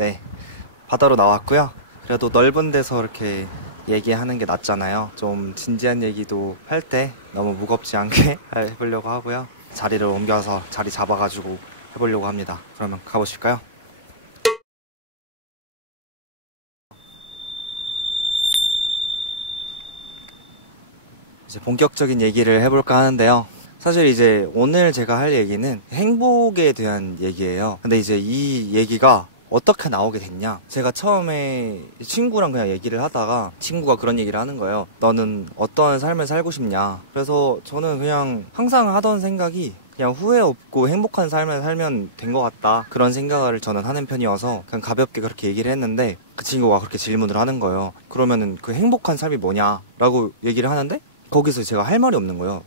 네, 바다로 나왔고요. 그래도 넓은 데서 이렇게 얘기하는 게 낫잖아요. 좀 진지한 얘기도 할 때 너무 무겁지 않게 해보려고 하고요. 자리를 옮겨서 자리 잡아가지고 해보려고 합니다. 그러면 가보실까요? 이제 본격적인 얘기를 해볼까 하는데요. 사실 이제 오늘 제가 할 얘기는 행복에 대한 얘기예요. 근데 이제 이 얘기가 어떻게 나오게 됐냐? 제가 처음에 친구랑 그냥 얘기를 하다가 친구가 그런 얘기를 하는 거예요. 너는 어떤 삶을 살고 싶냐? 그래서 저는 그냥 항상 하던 생각이 그냥 후회 없고 행복한 삶을 살면 된 것 같다. 그런 생각을 저는 하는 편이어서 그냥 가볍게 그렇게 얘기를 했는데 그 친구가 그렇게 질문을 하는 거예요. 그러면은 그 행복한 삶이 뭐냐? 라고 얘기를 하는데 거기서 제가 할 말이 없는 거예요.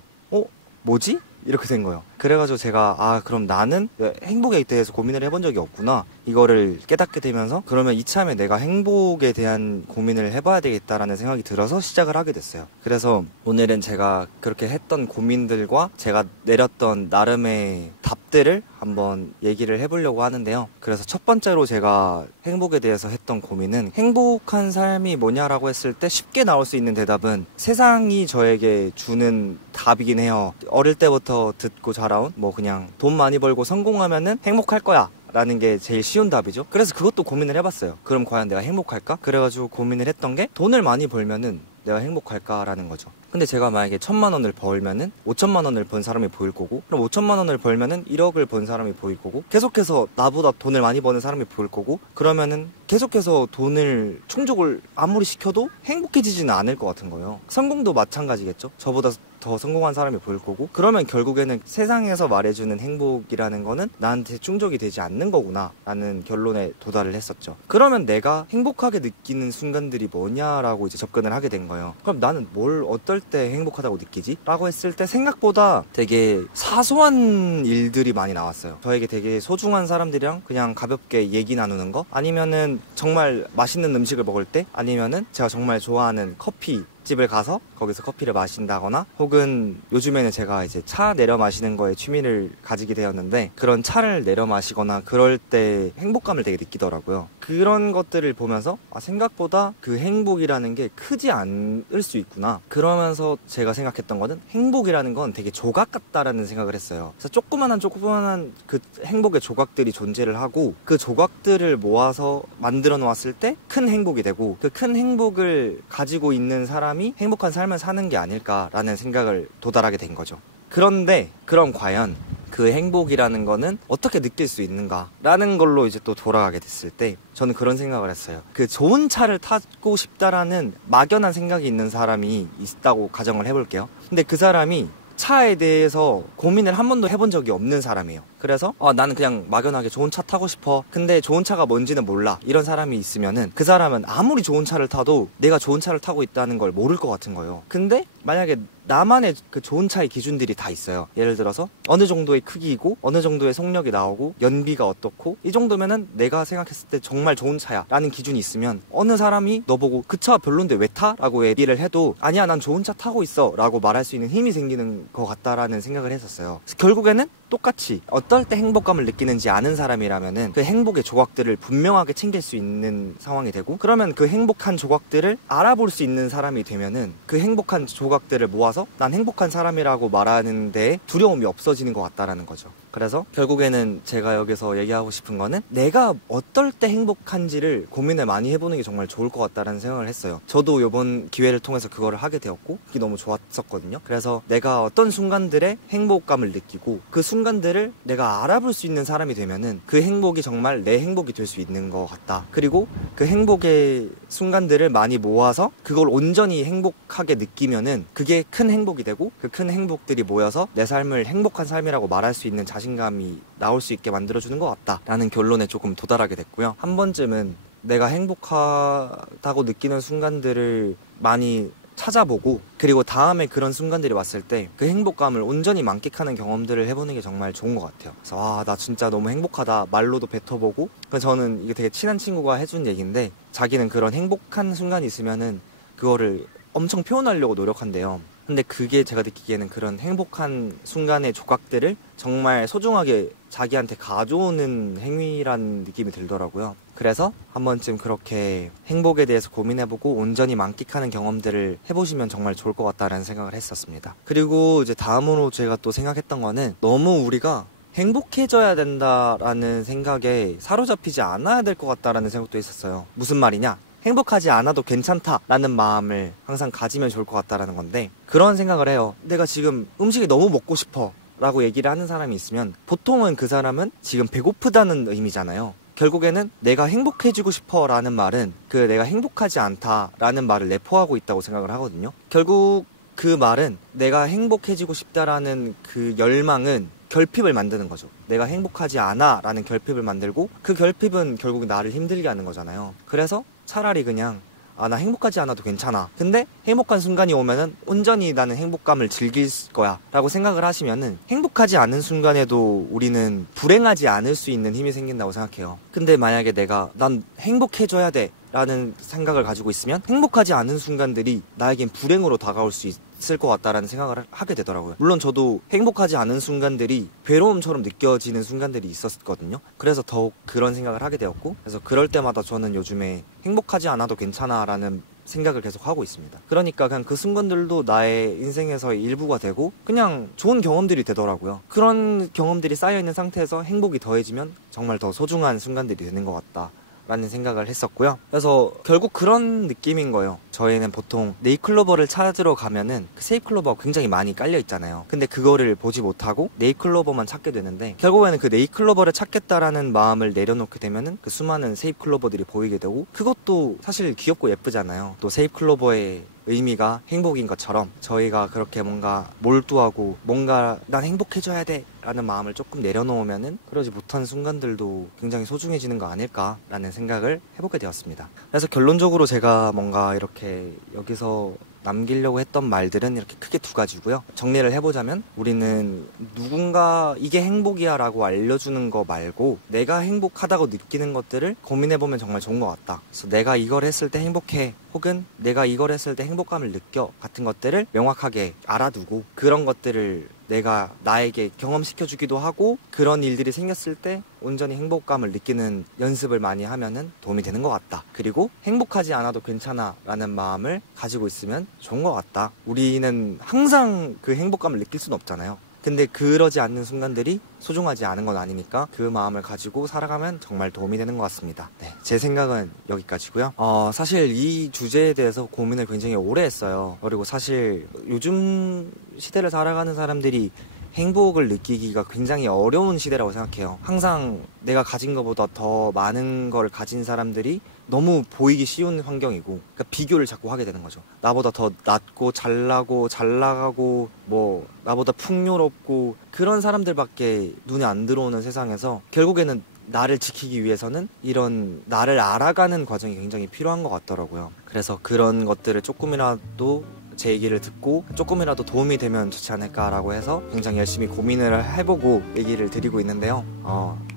뭐지? 이렇게 된 거예요. 그래가지고 제가 그럼 나는 행복에 대해서 고민을 해본 적이 없구나, 이거를 깨닫게 되면서 그러면 이참에 내가 행복에 대한 고민을 해봐야 되겠다라는 생각이 들어서 시작을 하게 됐어요. 그래서 오늘은 제가 그렇게 했던 고민들과 제가 내렸던 나름의 답들을 한번 얘기를 해보려고 하는데요. 그래서 첫 번째로 제가 행복에 대해서 했던 고민은, 행복한 삶이 뭐냐라고 했을 때 쉽게 나올 수 있는 대답은 세상이 저에게 주는 답이긴 해요. 어릴 때부터 듣고 자라온 그냥 돈 많이 벌고 성공하면은 행복할 거야 라는 게 제일 쉬운 답이죠. 그래서 그것도 고민을 해봤어요. 그럼 과연 내가 행복할까? 그래가지고 고민을 했던 게, 돈을 많이 벌면은 내가 행복할까라는 거죠. 근데 제가 만약에 1,000만 원을 벌면은 5,000만 원을 번 사람이 보일 거고, 그럼 5,000만 원을 벌면은 1억을 번 사람이 보일 거고, 계속해서 나보다 돈을 많이 버는 사람이 보일 거고, 그러면은 계속해서 돈을 충족을 아무리 시켜도 행복해지지는 않을 것 같은 거예요. 성공도 마찬가지겠죠. 저보다 더 성공한 사람이 보일 거고, 그러면 결국에는 세상에서 말해주는 행복이라는 거는 나한테 충족이 되지 않는 거구나 라는 결론에 도달을 했었죠. 그러면 내가 행복하게 느끼는 순간들이 뭐냐라고 이제 접근을 하게 된 거예요. 그럼 나는 어떨 때 행복하다고 느끼지? 라고 했을 때 생각보다 되게 사소한 일들이 많이 나왔어요. 저에게 되게 소중한 사람들이랑 그냥 가볍게 얘기 나누는 거, 아니면은 정말 맛있는 음식을 먹을 때, 아니면은 제가 정말 좋아하는 커피 집을 가서 거기서 커피를 마신다거나, 혹은 요즘에는 제가 이제 차 내려 마시는 거에 취미를 가지게 되었는데, 그런 차를 내려 마시거나 그럴 때 행복감을 되게 느끼더라고요. 그런 것들을 보면서 생각보다 그 행복이라는 게 크지 않을 수 있구나. 그러면서 제가 생각했던 거는, 행복이라는 건 되게 조각 같다라는 생각을 했어요. 그래서 조그만한 그 행복의 조각들이 존재를 하고, 그 조각들을 모아서 만들어 놓았을 때 큰 행복이 되고, 그 큰 행복을 가지고 있는 사람이 행복한 삶을 사는 게 아닐까라는 생각을 도달하게 된 거죠. 그런데 그럼 과연 그 행복이라는 거는 어떻게 느낄 수 있는가라는 걸로 이제 또 돌아가게 됐을 때, 저는 그런 생각을 했어요. 그 좋은 차를 타고 싶다라는 막연한 생각이 있는 사람이 있다고 가정을 해볼게요. 근데 그 사람이 차에 대해서 고민을 한 번도 해본 적이 없는 사람이에요. 그래서 나는 그냥 막연하게 좋은 차 타고 싶어, 근데 좋은 차가 뭔지는 몰라, 이런 사람이 있으면은 그 사람은 아무리 좋은 차를 타도 내가 좋은 차를 타고 있다는 걸 모를 것 같은 거예요. 근데 만약에 나만의 그 좋은 차의 기준들이 다 있어요. 예를 들어서 어느 정도의 크기이고, 어느 정도의 속력이 나오고, 연비가 어떻고, 이 정도면은 내가 생각했을 때 정말 좋은 차야 라는 기준이 있으면, 어느 사람이 너보고 그 차 별론데 왜 타? 라고 얘기를 해도 아니야, 난 좋은 차 타고 있어 라고 말할 수 있는 힘이 생기는 것 같다라는 생각을 했었어요. 그래서 결국에는 똑같이 어떨 때 행복감을 느끼는지 아는 사람이라면은 그 행복의 조각들을 분명하게 챙길 수 있는 상황이 되고, 그러면 그 행복한 조각들을 알아볼 수 있는 사람이 되면은 그 행복한 조각들을 모아서 난 행복한 사람이라고 말하는 데 두려움이 없어지는 것 같다라는 거죠. 그래서 결국에는 제가 여기서 얘기하고 싶은 거는, 내가 어떨 때 행복한지를 고민을 많이 해보는 게 정말 좋을 것 같다라는 생각을 했어요. 저도 이번 기회를 통해서 그거를 하게 되었고, 그게 너무 좋았었거든요. 그래서 내가 어떤 순간들에 행복감을 느끼고, 그 순간들을 내가 알아볼 수 있는 사람이 되면은 그 행복이 정말 내 행복이 될 수 있는 것 같다. 그리고 그 행복의 순간들을 많이 모아서 그걸 온전히 행복하게 느끼면은 그게 큰 행복이 되고, 그 큰 행복들이 모여서 내 삶을 행복한 삶이라고 말할 수 있는 자신감이 나올 수 있게 만들어주는 것 같다라는 결론에 조금 도달하게 됐고요. 한 번쯤은 내가 행복하다고 느끼는 순간들을 많이 찾아보고, 그리고 다음에 그런 순간들이 왔을 때 그 행복감을 온전히 만끽하는 경험들을 해보는 게 정말 좋은 것 같아요. 그래서 나 진짜 너무 행복하다 말로도 뱉어보고, 저는 이게 되게 친한 친구가 해준 얘기인데, 자기는 그런 행복한 순간이 있으면은 그거를 엄청 표현하려고 노력한대요. 근데 그게 제가 느끼기에는 그런 행복한 순간의 조각들을 정말 소중하게 자기한테 가져오는 행위라는 느낌이 들더라고요. 그래서 한 번쯤 그렇게 행복에 대해서 고민해보고 온전히 만끽하는 경험들을 해보시면 정말 좋을 것 같다라는 생각을 했었습니다. 그리고 이제 다음으로 제가 또 생각했던 거는 너무 우리가 행복해져야 된다라는 생각에 사로잡히지 않아야 될 것 같다라는 생각도 있었어요. 무슨 말이냐? 행복하지 않아도 괜찮다라는 마음을 항상 가지면 좋을 것 같다라는 건데, 그런 생각을 해요. 내가 지금 음식이 너무 먹고 싶어 라고 얘기를 하는 사람이 있으면 보통은 그 사람은 지금 배고프다는 의미잖아요. 결국에는 내가 행복해지고 싶어 라는 말은 그 내가 행복하지 않다 라는 말을 내포하고 있다고 생각을 하거든요. 결국 그 말은 내가 행복해지고 싶다라는 그 열망은 결핍을 만드는 거죠. 내가 행복하지 않아 라는 결핍을 만들고, 그 결핍은 결국 나를 힘들게 하는 거잖아요. 그래서 차라리 그냥 나 행복하지 않아도 괜찮아. 근데 행복한 순간이 오면은 온전히 나는 행복감을 즐길 거야 라고 생각을 하시면은 행복하지 않은 순간에도 우리는 불행하지 않을 수 있는 힘이 생긴다고 생각해요. 근데 만약에 난 행복해져야 돼 라는 생각을 가지고 있으면 행복하지 않은 순간들이 나에겐 불행으로 다가올 수 있을 것 같다라는 생각을 하게 되더라고요. 물론 저도 행복하지 않은 순간들이 괴로움처럼 느껴지는 순간들이 있었거든요. 그래서 더욱 그런 생각을 하게 되었고, 그래서 그럴 때마다 저는 요즘에 행복하지 않아도 괜찮아 라는 생각을 계속 하고 있습니다. 그러니까 그냥 그 순간들도 나의 인생에서의 일부가 되고 그냥 좋은 경험들이 되더라고요. 그런 경험들이 쌓여있는 상태에서 행복이 더해지면 정말 더 소중한 순간들이 되는 것 같다 라는 생각을 했었고요. 그래서 결국 그런 느낌인 거예요. 저희는 보통 네잎클로버를 찾으러 가면은 그 세잎클로버가 굉장히 많이 깔려 있잖아요. 근데 그거를 보지 못하고 네잎클로버만 찾게 되는데, 결국에는 그 네잎클로버를 찾겠다라는 마음을 내려놓게 되면은 그 수많은 세잎클로버들이 보이게 되고, 그것도 사실 귀엽고 예쁘잖아요. 또 세잎클로버의 의미가 행복인 것처럼 저희가 그렇게 뭔가 몰두하고 뭔가 난 행복해져야 돼 라는 마음을 조금 내려놓으면은 그러지 못한 순간들도 굉장히 소중해지는 거 아닐까라는 생각을 해보게 되었습니다. 그래서 결론적으로 제가 뭔가 이렇게 여기서 남기려고 했던 말들은 이렇게 크게 두 가지고요. 정리를 해보자면 우리는 누군가 이게 행복이야 라고 알려주는 거 말고 내가 행복하다고 느끼는 것들을 고민해보면 정말 좋은 것 같다. 그래서 내가 이걸 했을 때 행복해, 혹은 내가 이걸 했을 때 행복감을 느껴 같은 것들을 명확하게 알아두고, 그런 것들을 내가 나에게 경험시켜주기도 하고, 그런 일들이 생겼을 때 온전히 행복감을 느끼는 연습을 많이 하면은 도움이 되는 것 같다. 그리고 행복하지 않아도 괜찮아 라는 마음을 가지고 있으면 좋은 것 같다. 우리는 항상 그 행복감을 느낄 수는 없잖아요. 근데 그러지 않는 순간들이 소중하지 않은 건 아니니까 그 마음을 가지고 살아가면 정말 도움이 되는 것 같습니다. 네, 제 생각은 여기까지고요. 사실 이 주제에 대해서 고민을 굉장히 오래 했어요. 그리고 사실 요즘 시대를 살아가는 사람들이 행복을 느끼기가 굉장히 어려운 시대라고 생각해요. 항상 내가 가진 것보다 더 많은 걸 가진 사람들이 너무 보이기 쉬운 환경이고, 그러니까 비교를 자꾸 하게 되는 거죠. 나보다 더 낫고 잘나고 잘 나가고 뭐 나보다 풍요롭고 그런 사람들밖에 눈에 안 들어오는 세상에서 결국에는 나를 지키기 위해서는 이런 나를 알아가는 과정이 굉장히 필요한 것 같더라고요. 그래서 그런 것들을 조금이라도 제 얘기를 듣고 조금이라도 도움이 되면 좋지 않을까라고 해서 굉장히 열심히 고민을 해보고 얘기를 드리고 있는데요.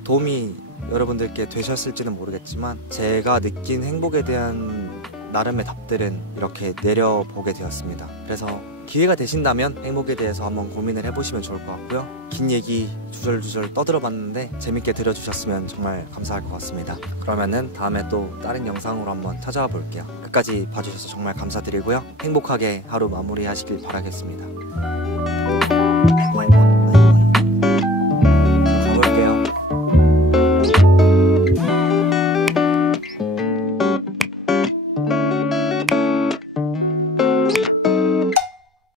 도움이 여러분들께 되셨을지는 모르겠지만 제가 느낀 행복에 대한 나름의 답들은 이렇게 내려보게 되었습니다. 그래서 기회가 되신다면 행복에 대해서 한번 고민을 해보시면 좋을 것 같고요. 긴 얘기 주절주절 떠들어봤는데 재밌게 들어주셨으면 정말 감사할 것 같습니다. 그러면은 다음에 또 다른 영상으로 한번 찾아와 볼게요. 끝까지 봐주셔서 정말 감사드리고요. 행복하게 하루 마무리하시길 바라겠습니다.